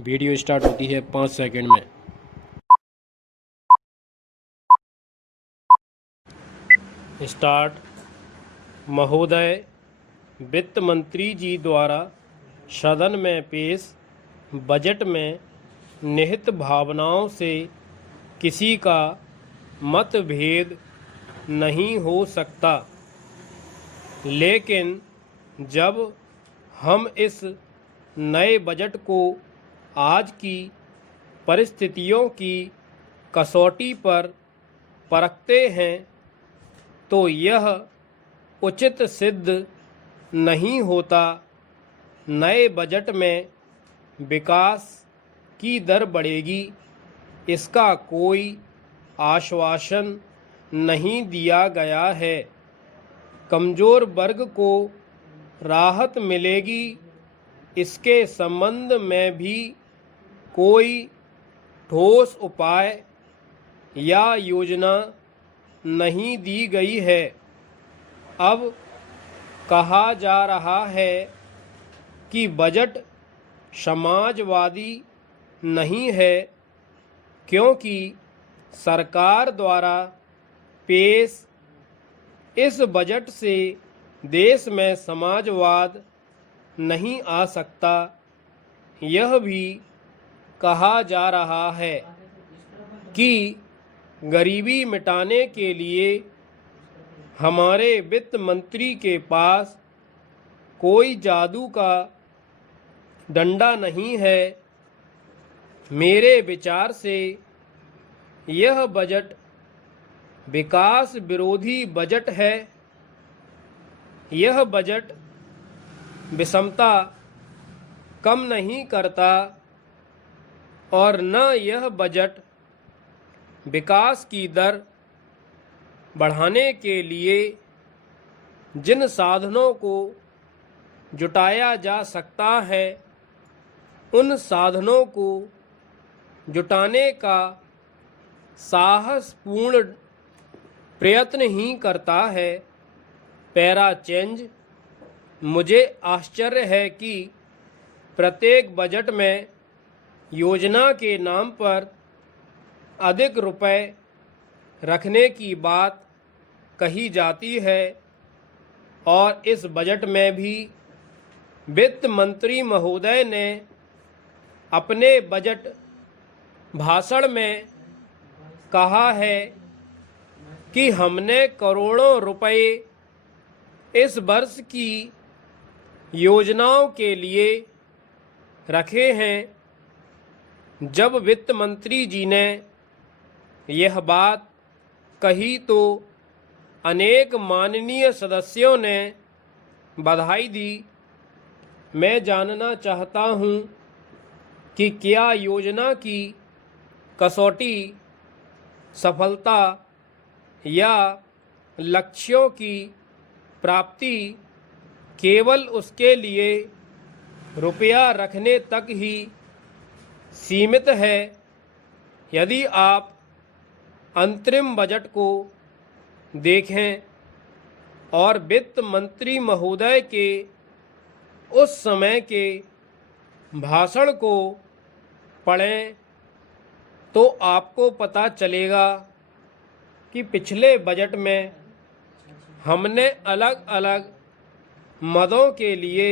Video start होती है 5 second में। स्टार्ट। महोदय, वित्त मंत्री जी द्वारा सदन में पेश बजट में निहित भावनाओं से किसी का मतभेद नहीं हो सकता, लेकिन जब हम इस नए बजट को आज की परिस्थितियों की कसौटी पर परखते हैं तो यह उचित सिद्ध नहीं होता। नए बजट में विकास की दर बढ़ेगी, इसका कोई आश्वासन नहीं दिया गया है। कमज़ोर वर्ग को राहत मिलेगी, इसके संबंध में भी कोई ठोस उपाय या योजना नहीं दी गई है। अब कहा जा रहा है कि बजट समाजवादी नहीं है, क्योंकि सरकार द्वारा पेश इस बजट से देश में समाजवाद नहीं आ सकता। यह भी कहा जा रहा है कि गरीबी मिटाने के लिए हमारे वित्त मंत्री के पास कोई जादू का डंडा नहीं है। मेरे विचार से यह बजट विकास विरोधी बजट है। यह बजट विषमता कम नहीं करता और न यह बजट विकास की दर बढ़ाने के लिए जिन साधनों को जुटाया जा सकता है उन साधनों को जुटाने का साहसपूर्ण प्रयत्न ही करता है। Para change. मुझे आश्चर्य है कि प्रत्येक बजट में योजना के नाम पर अधिक रुपए रखने की बात कही जाती है और इस बजट में भी वित्त मंत्री महोदय ने अपने बजट भाषण में कहा है कि हमने करोड़ों रुपए इस वर्ष की योजनाओं के लिए रखे हैं। जब वित्त मंत्री जी ने यह बात कही तो अनेक माननीय सदस्यों ने बधाई दी। मैं जानना चाहता हूं कि क्या योजना की कसौटी सफलता या लक्ष्यों की प्राप्ति केवल उसके लिए रुपया रखने तक ही सीमित है। यदि आप अंतरिम बजट को देखें और वित्त मंत्री महोदय के उस समय के भाषण को पढ़ें तो आपको पता चलेगा कि पिछले बजट में हमने अलग अलग मदों के लिए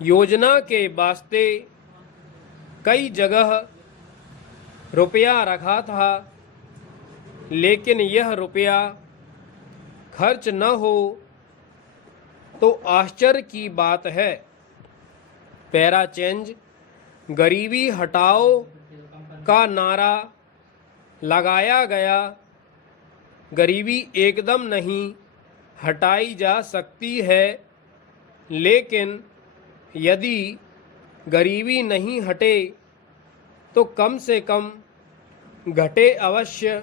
योजना के वास्ते कई जगह रुपया रखा था, लेकिन यह रुपया खर्च न हो तो आश्चर्य की बात है। Para change. गरीबी हटाओ का नारा लगाया गया। गरीबी एकदम नहीं हटाई जा सकती है, लेकिन यदि गरीबी नहीं हटे तो कम से कम घटे अवश्य।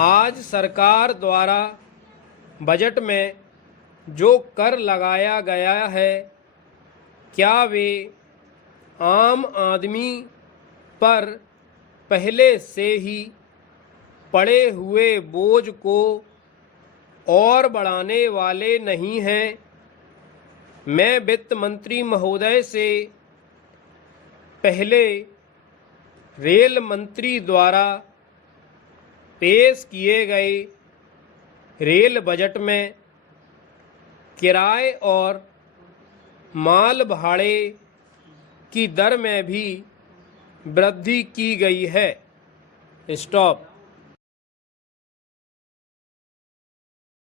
आज सरकार द्वारा बजट में जो कर लगाया गया है, क्या वे आम आदमी पर पहले से ही पड़े हुए बोझ को और बढ़ाने वाले नहीं हैं? मैं वित्त मंत्री महोदय से पहले रेल मंत्री द्वारा पेश किए गए रेल बजट में किराए और माल भाड़े की दर में भी वृद्धि की गई है। स्टॉप।